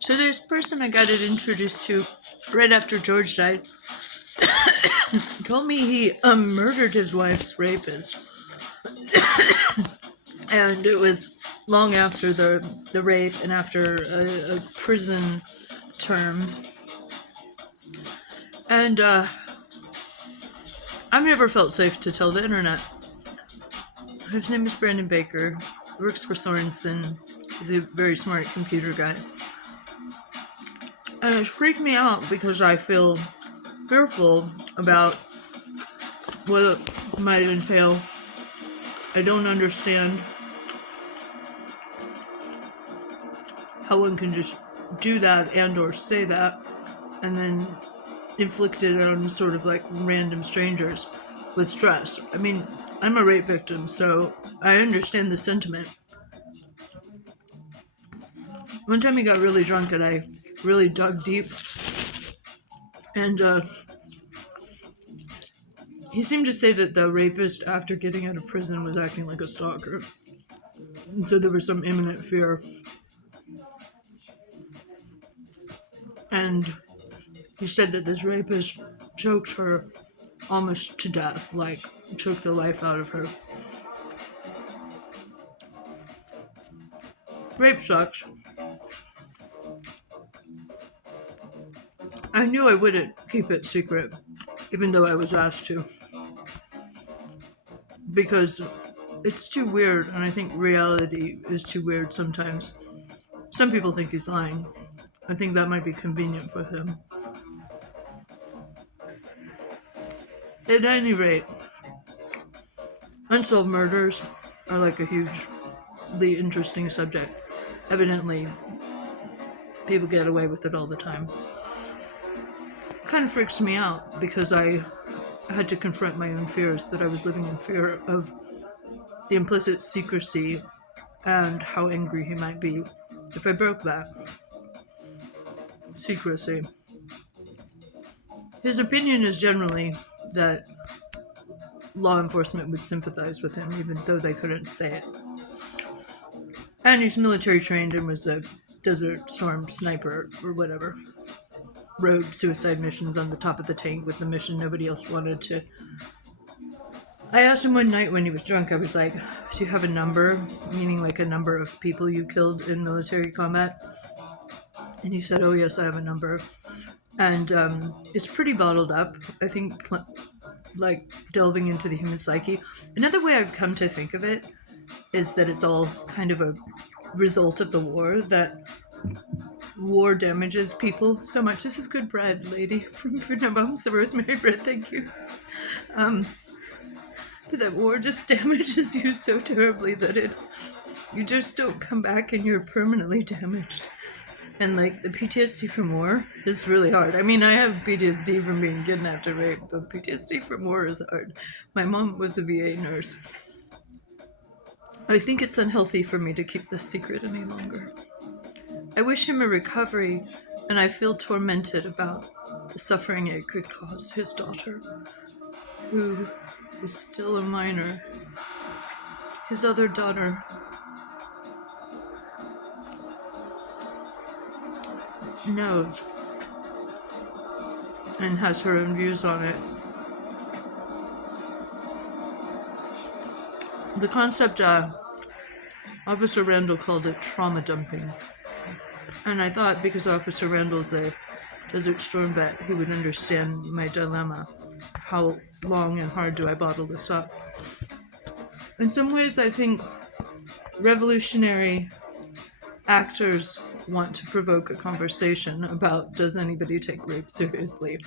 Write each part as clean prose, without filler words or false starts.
So this person I got it introduced to right after George died told me he murdered his wife's rapist, and it was long after the rape and after a prison term. And I've never felt safe to tell the internet. His name is Brandon Baker. Works for Sorensen. He's a very smart computer guy. And it's freaked me out because I feel fearful about what it might entail. I don't understand how one can just do that and or say that and then inflict it on sort of like random strangers with stress. I mean, I'm a rape victim, so I understand the sentiment. One time he got really drunk and I really dug deep, and he seemed to say that the rapist, after getting out of prison, was acting like a stalker. And so there was some imminent fear. And he said that this rapist choked her almost to death, like took the life out of her. Rape sucks. I knew I wouldn't keep it secret, even though I was asked to. Because it's too weird, and I think reality is too weird sometimes. Some people think he's lying. I think that might be convenient for him. At any rate, unsolved murders are like a hugely interesting subject. Evidently, people get away with it all the time. It kind of freaks me out because I had to confront my own fears that I was living in fear of the implicit secrecy and how angry he might be if I broke that secrecy. His opinion is generally that law enforcement would sympathize with him even though they couldn't say it. And he's military trained and was a Desert Storm sniper or whatever. Rode suicide missions on the top of the tank with the mission nobody else wanted to. I asked him one night when he was drunk, I was like, do you have a number? Meaning like a number of people you killed in military combat? And he said, oh yes, I have a number. And it's pretty bottled up. I think like delving into the human psyche. Another way I've come to think of it is that it's all kind of a result of the war, that war damages people so much. This is good bread, lady, from Fernabums, the rosemary bread, thank you. But that war just damages you so terribly that you just don't come back and you're permanently damaged. And like the PTSD from war is really hard. I mean, I have PTSD from being kidnapped or raped, but PTSD from war is hard. My mom was a VA nurse. I think it's unhealthy for me to keep this secret any longer. I wish him a recovery, and I feel tormented about the suffering it could cause his daughter, who is still a minor. His other daughter knows and has her own views on it. The concept, Officer Randall called it trauma dumping. And I thought because Officer Randall's a Desert Storm vet, he would understand my dilemma of how long and hard do I bottle this up. In some ways, I think revolutionary actors want to provoke a conversation about does anybody take rape seriously.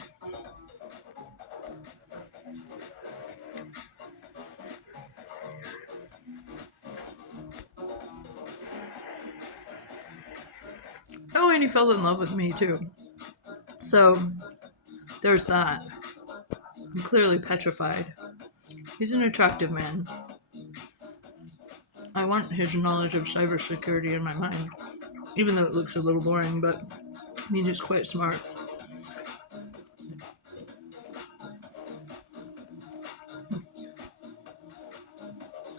Oh, and he fell in love with me too. So there's that. I'm clearly petrified. He's an attractive man. I want his knowledge of cybersecurity in my mind, even though it looks a little boring, but I mean, he's quite smart.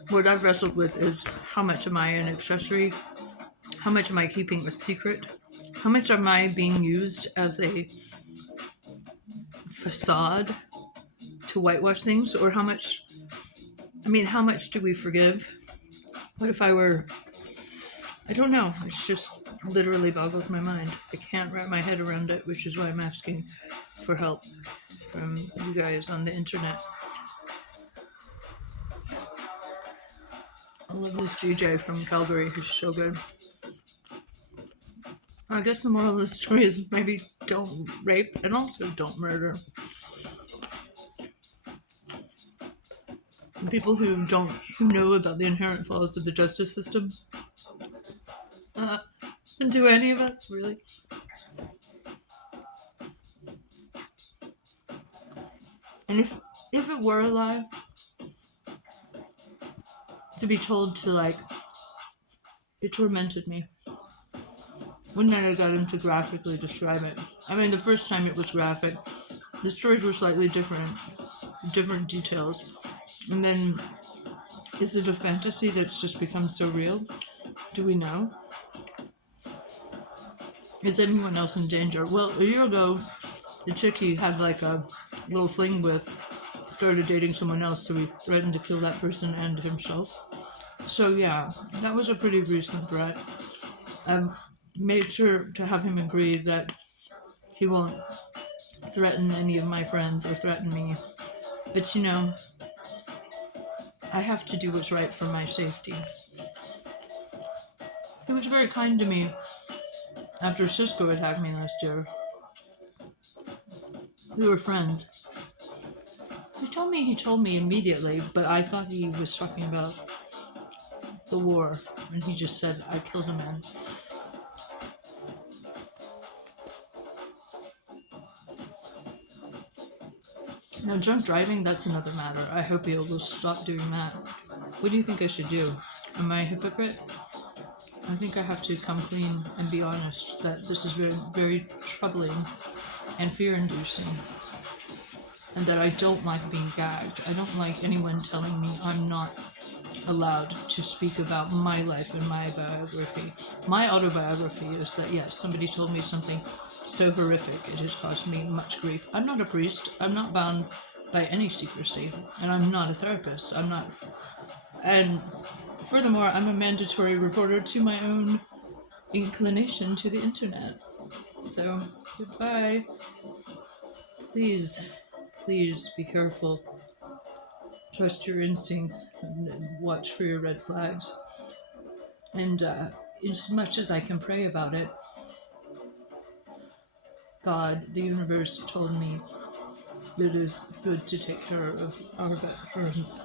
What I've wrestled with is how much am I an accessory? How much am I keeping a secret? How much am I being used as a facade to whitewash things? Or how much do we forgive? What if I were, I don't know. It's just literally boggles my mind. I can't wrap my head around it, which is why I'm asking for help from you guys on the internet. I love this GJ from Calgary who's so good. I guess the moral of the story is maybe don't rape and also don't murder. People who know about the inherent flaws of the justice system. Do any of us really? And if it were a lie, to be told to, like, it tormented me. One night I got him to graphically describe it. I mean, the first time it was graphic. The stories were slightly different details. And then, is it a fantasy that's just become so real? Do we know? Is anyone else in danger? Well, a year ago, the chick he had like a little fling with started dating someone else, so he threatened to kill that person and himself. So yeah, that was a pretty recent threat. Made sure to have him agree that he won't threaten any of my friends or threaten me. But you know, I have to do what's right for my safety. He was very kind to me after Cisco attacked me last year. We were friends. He told me immediately, but I thought he was talking about the war, and he just said, I killed a man. Now, drunk driving, that's another matter. I hope he will stop doing that. What do you think I should do? Am I a hypocrite? I think I have to come clean and be honest that this is very, very troubling and fear-inducing, and that I don't like being gagged. I don't like anyone telling me I'm not allowed to speak about my life and my biography. My autobiography is that, yes, somebody told me something so horrific it has caused me much grief. I'm not a priest. I'm not bound by any secrecy, and I'm not a therapist. And furthermore, I'm a mandatory reporter to my own inclination to the internet. So, goodbye. Please be careful. Trust your instincts and watch for your red flags. And as much as I can pray about it, God, the universe, told me it is good to take care of our veterans.